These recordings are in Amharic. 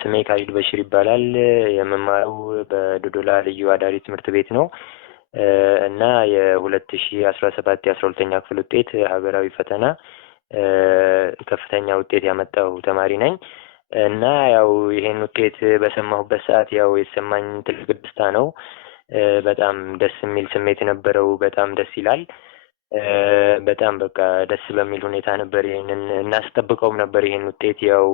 ስሜ ካሊድ በሽር ይባላል። የመማረው በዶዶላ ልዩ አዳሪ ትምህርት ቤት ነው እና የ2017 የ12ኛ ክፍል ውጤት ሀገራዊ ፈተና ከፍተኛ ውጤት ያመጣው ተማሪ ነኝ እና ያው ይሄን ውጤት በሰማሁበት ሰዓት ያው የተሰማኝ ትልቅ ደስታ ነው። በጣም ደስ የሚል ስሜት ነበረው። በጣም ደስ ይላል። በጣም በቃ ደስ በሚል ሁኔታ ነበር። ይሄንን እናስጠብቀውም ነበር። ይሄን ውጤት ያው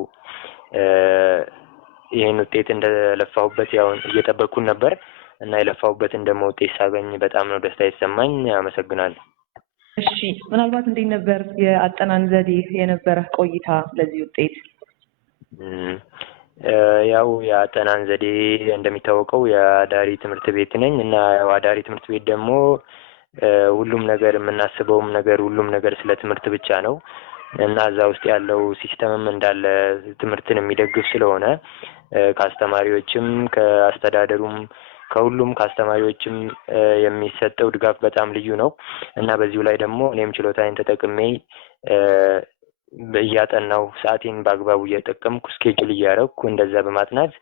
ይሄን ውጤት እንደለፋሁበት ያው እየጠበቅኩን ነበር እና የለፋሁበትን ደግሞ ውጤት ሳገኝ በጣም ነው ደስታ የተሰማኝ። አመሰግናለሁ። እሺ፣ ምናልባት እንዴት ነበር የአጠናን ዘዴ የነበረ ቆይታ ለዚህ ውጤት? ያው የአጠናን ዘዴ እንደሚታወቀው የአዳሪ ትምህርት ቤት ነኝ እና ያው አዳሪ ትምህርት ቤት ደግሞ ሁሉም ነገር የምናስበውም ነገር ሁሉም ነገር ስለ ትምህርት ብቻ ነው እና እዛ ውስጥ ያለው ሲስተምም እንዳለ ትምህርትን የሚደግፍ ስለሆነ ከአስተማሪዎችም ከአስተዳደሩም ከሁሉም ከአስተማሪዎችም የሚሰጠው ድጋፍ በጣም ልዩ ነው እና በዚሁ ላይ ደግሞ እኔም ችሎታዬን ተጠቅሜ እያጠናሁ ሰዓቴን በአግባቡ እየጠቀምኩ ስኬጁል እያደረኩ እንደዛ በማጥናት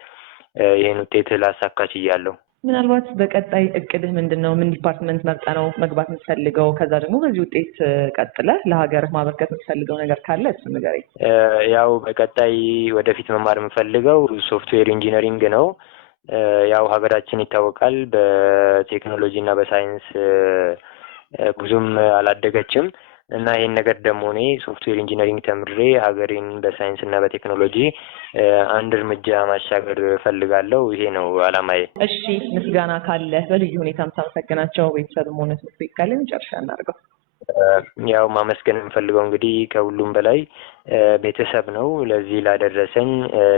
ይሄን ውጤት ላሳካ ችያለሁ። ምናልባት በቀጣይ እቅድህ ምንድን ነው? ምን ዲፓርትመንት መርጠህ ነው መግባት የምትፈልገው? ከዛ ደግሞ በዚህ ውጤት ቀጥለህ ለሀገር ማበርከት የምትፈልገው ነገር ካለ እሱን ንገረኝ። ያው በቀጣይ ወደፊት መማር የምፈልገው ሶፍትዌር ኢንጂነሪንግ ነው። ያው ሀገራችን ይታወቃል በቴክኖሎጂ እና በሳይንስ ብዙም አላደገችም እና ይሄን ነገር ደግሞ እኔ ሶፍትዌር ኢንጂነሪንግ ተምሬ ሀገሬን በሳይንስ እና በቴክኖሎጂ አንድ እርምጃ ማሻገር እፈልጋለሁ። ይሄ ነው አላማዬ። እሺ፣ ምስጋና ካለ በልዩ ሁኔታ የምታመሰግናቸው ቤተሰብም ሆነ ትምህርት ቤት ካለ መጨረሻ እናድርገው። ያው ማመስገን የምፈልገው እንግዲህ ከሁሉም በላይ ቤተሰብ ነው። ለዚህ ላደረሰኝ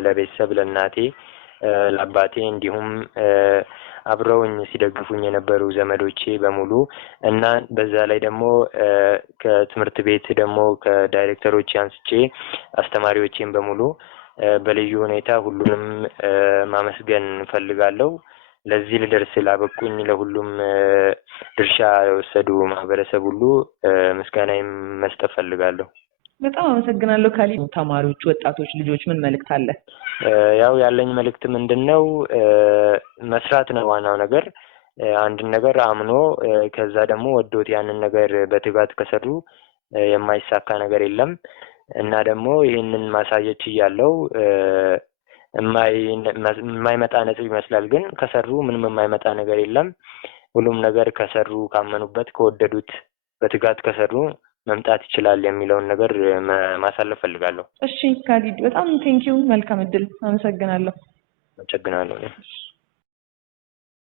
ለቤተሰብ፣ ለእናቴ፣ ለአባቴ እንዲሁም አብረውኝ ሲደግፉኝ የነበሩ ዘመዶቼ በሙሉ እና በዛ ላይ ደግሞ ከትምህርት ቤት ደግሞ ከዳይሬክተሮች አንስቼ አስተማሪዎቼን በሙሉ በልዩ ሁኔታ ሁሉንም ማመስገን እፈልጋለሁ። ለዚህ ልደርስ ላበቁኝ ለሁሉም ድርሻ የወሰዱ ማህበረሰብ ሁሉ ምስጋናዬን መስጠት እፈልጋለሁ። በጣም አመሰግናለሁ ካሊድ። ተማሪዎች፣ ወጣቶች፣ ልጆች ምን መልእክት አለ? ያው ያለኝ መልእክት ምንድነው? መስራት ነው ዋናው ነገር። አንድን ነገር አምኖ ከዛ ደግሞ ወዶት ያንን ነገር በትጋት ከሰሩ የማይሳካ ነገር የለም እና ደግሞ ይህንን ማሳየት እያለው የማይመጣ ነጥብ ይመስላል፣ ግን ከሰሩ ምንም የማይመጣ ነገር የለም። ሁሉም ነገር ከሰሩ ካመኑበት፣ ከወደዱት፣ በትጋት ከሰሩ መምጣት ይችላል የሚለውን ነገር ማሳለፍ ፈልጋለሁ። እሺ ካሊድ፣ በጣም ቴንኪው። መልካም እድል። አመሰግናለሁ። አመሰግናለሁ።